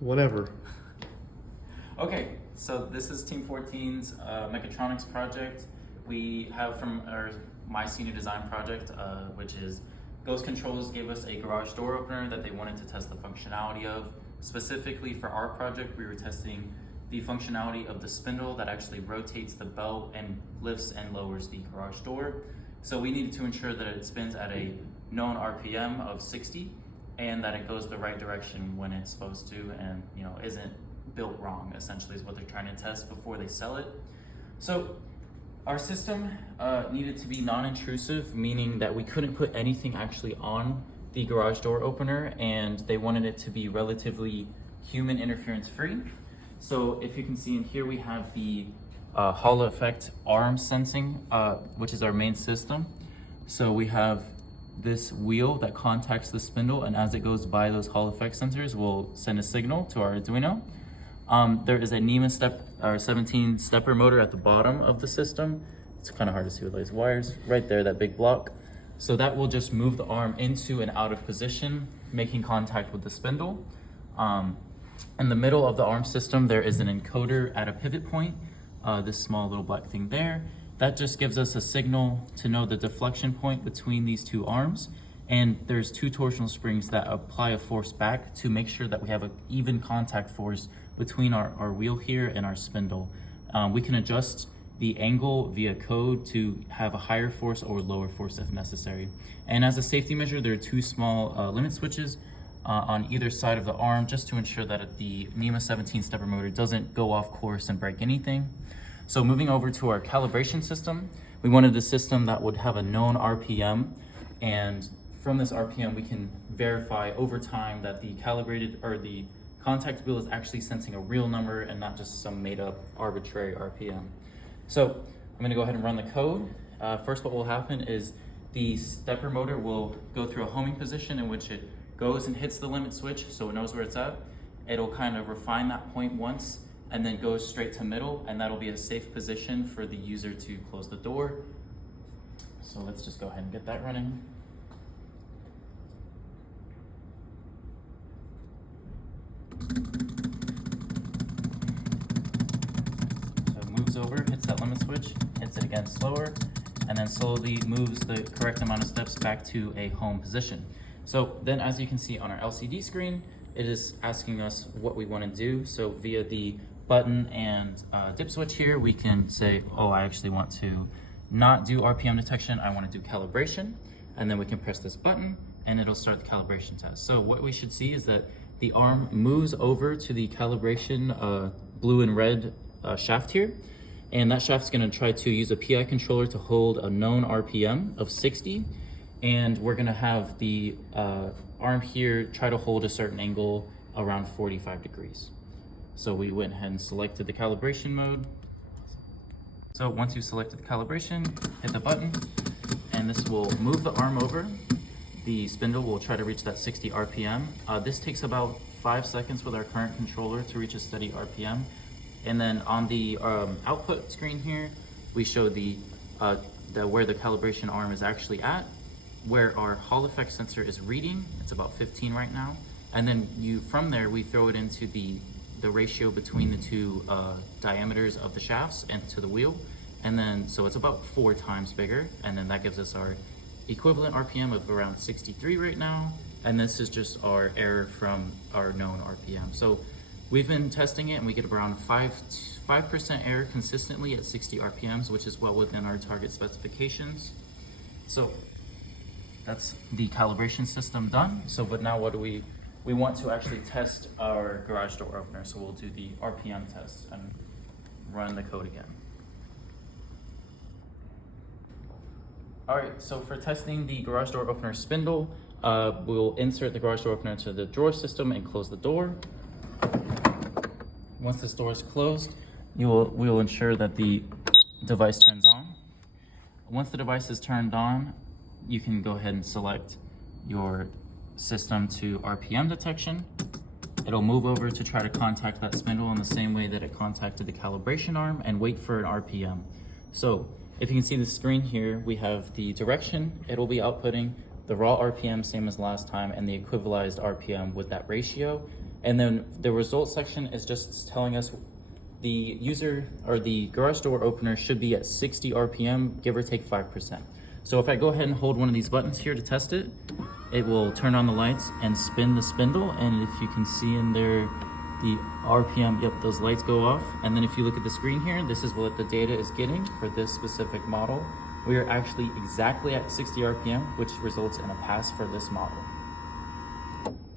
whatever. Okay, so this is Team 14's Mechatronics project. We have from my senior design project, which is Ghost Controls gave us a garage door opener that they wanted to test the functionality of. Specifically for our project, we were testing the functionality of the spindle that actually rotates the belt and lifts and lowers the garage door. So we needed to ensure that it spins at a known RPM of 60 and that it goes the right direction when it's supposed to, and isn't built wrong, essentially is what they're trying to test before they sell it. So our system needed to be non-intrusive, meaning that we couldn't put anything actually on the garage door opener, and they wanted it to be relatively human interference free. So if you can see in here, we have the Hall effect arm sensing, which is our main system. So we have this wheel that contacts the spindle, and as it goes by those Hall effect sensors, we'll send a signal to our Arduino. There is a NEMA 17 stepper motor at the bottom of the system. It's kind of hard to see with these wires. Right there, that big block. So that will just move the arm into and out of position, making contact with the spindle. In the middle of the arm system, there is an encoder at a pivot point, this small little black thing there. That just gives us a signal to know the deflection point between these two arms. And there's two torsional springs that apply a force back to make sure that we have an even contact force between our wheel here and our spindle. We can adjust the angle via code to have a higher force or lower force if necessary. And as a safety measure, there are two small limit switches on either side of the arm, just to ensure that the NEMA 17 stepper motor doesn't go off course and break anything. So moving over to our calibration system, we wanted a system that would have a known RPM, and from this RPM we can verify over time that the calibrated or the contact wheel is actually sensing a real number and not just some made up arbitrary RPM. So I'm gonna go ahead and run the code. First, what will happen is the stepper motor will go through a homing position in which it goes and hits the limit switch so it knows where it's at. It'll kind of refine that point once and then goes straight to middle, and that'll be a safe position for the user to close the door. So let's just go ahead and get that running. So it moves over, hits that limit switch, hits it again slower, and then slowly moves the correct amount of steps back to a home position. So then, as you can see on our LCD screen, it is asking us what we want to do. So via the button and dip switch here, we can say, oh, I actually want to not do RPM detection, I want to do calibration. And then we can press this button and it'll start the calibration test. So what we should see is that the arm moves over to the calibration blue and red shaft here. And that shaft's going to try to use a PI controller to hold a known RPM of 60. And we're going to have the arm here try to hold a certain angle around 45 degrees. So we went ahead and selected the calibration mode. So once you selected the calibration, hit the button, and this will move the arm over. The spindle will try to reach that 60 RPM. This takes about 5 seconds with our current controller to reach a steady RPM. And then on the output screen here, we show where the calibration arm is actually at, where our Hall effect sensor is reading. It's about 15 right now. And then from there, we throw it into the ratio between the two diameters of the shafts and to the wheel. And then, so it's about 4 times bigger. And then that gives us our equivalent RPM of around 63 right now. And this is just our error from our known RPM. So we've been testing it and we get around 5% error consistently at 60 RPMs, which is well within our target specifications. So that's the calibration system done. So, but now what do we want to actually test our garage door opener. So we'll do the RPM test and run the code again. All right, so for testing the garage door opener spindle, we'll insert the garage door opener into the drawer system and close the door. Once this door is closed, we will ensure that the device turns on. Once the device is turned on, you can go ahead and select your system to RPM detection. It'll move over to try to contact that spindle in the same way that it contacted the calibration arm and wait for an RPM. So if you can see the screen here, we have the direction it'll be outputting, the raw RPM same as last time, and the equivalized RPM with that ratio. And then the results section is just telling us the user or the garage door opener should be at 60 RPM, give or take 5%. So if I go ahead and hold one of these buttons here to test it, it will turn on the lights and spin the spindle. And if you can see in there, the RPM, yep, those lights go off. And then if you look at the screen here, this is what the data is getting for this specific model. We are actually exactly at 60 RPM, which results in a pass for this model.